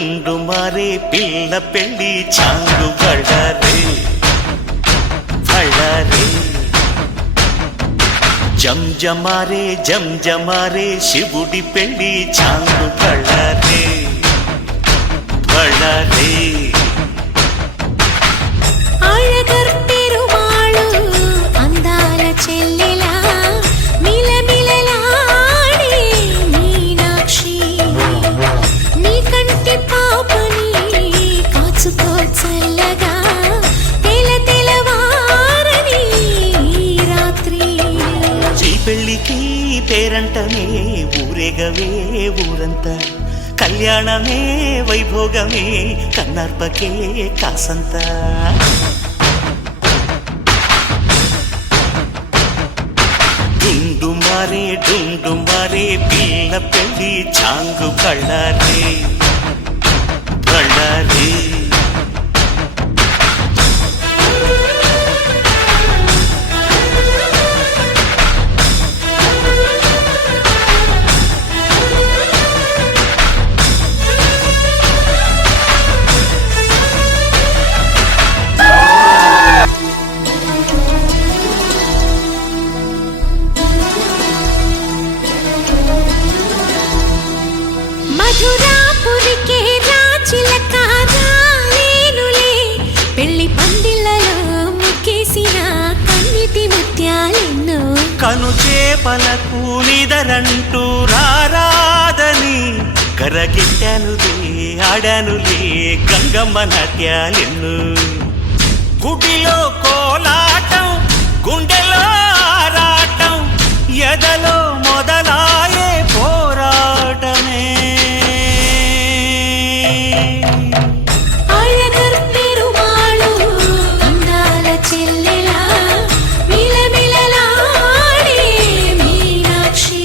డుండు మారే పిల్ల పెళ్ళి చాంగు బళ్ళారే బళ్ళారే జంజమారే జంజమారే శివుడి పెళ్ళి చాంగు బళ్ళారే బళ్ళారే అందాల చెల్లెలా మిలమిలలాడే మీనాక్షి నీ కంటి పాపని కాచుకో చల్లగా తెలవారని రాత్రి ఈ పెళ్ళికి పేరంటమే ఊరేగవే ఊరంతా కళ్యాణమే వైభోగమే కన్నార్పకే కాసంత డుండు మారే పిల్ల పెళ్ళి చాంగు బళ్ళారే బళ్ళారే మధురాపురికే రాచిలక రాలేనులే పెళ్లి పందిళ్ళలో ముక్కేసిన కన్నిటి ముత్యాలెన్నో కను చేపలకు నిదరంటూ రారాదని కరగిట్టానులే ఆడానులే గంగమ్మ నాట్యాలెన్ను గుడిలో కోలాటం గుండెలో ఆరాటం ఎదలో మొదలాయే పోరాటమే అందాల చెల్లెలా మిలమిలలాడే మీనాక్షి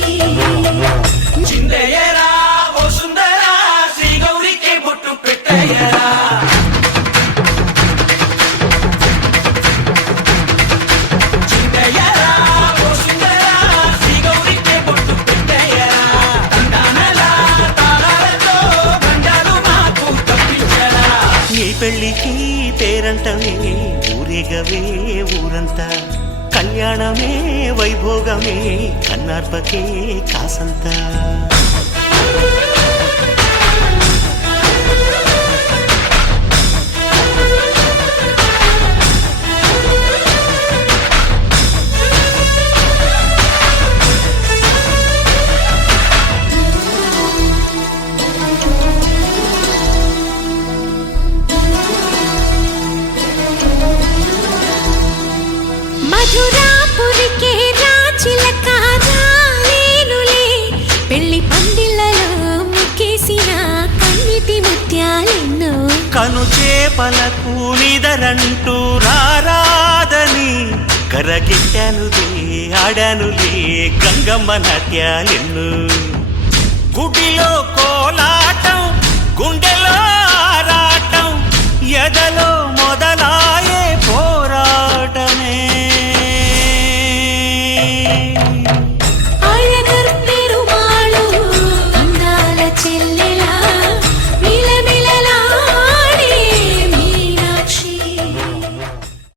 చిందయ్యరా ఓ సుందరా శ్రీ గౌరికి బొట్టు పెట్టయ్యరా చిందయ్యరా ఓ సుందరా శ్రీ గౌరికి బొట్టు పెట్టయ్యరా తండానలా తాళాలతో బండాలు మాకు తప్పించరా ఈ పెళ్ళికి పేరంటమే ఊరేగవే ఊరంతా కళ్యాణమే వైభోగమే కన్నార్పకే కాసంత మధురాపురికే రాచిలక రాలేనులే పెళ్లి పందిళ్ళలో ముక్కేసిన కన్నిటి ముత్యాలెన్నో కను చేపలకు నిదరంటూ రారాదని కరగిట్టానులే ఆడానులే గంగమ్మ నాట్యాలెన్ను గుడిలో కోలాటం గుండెలో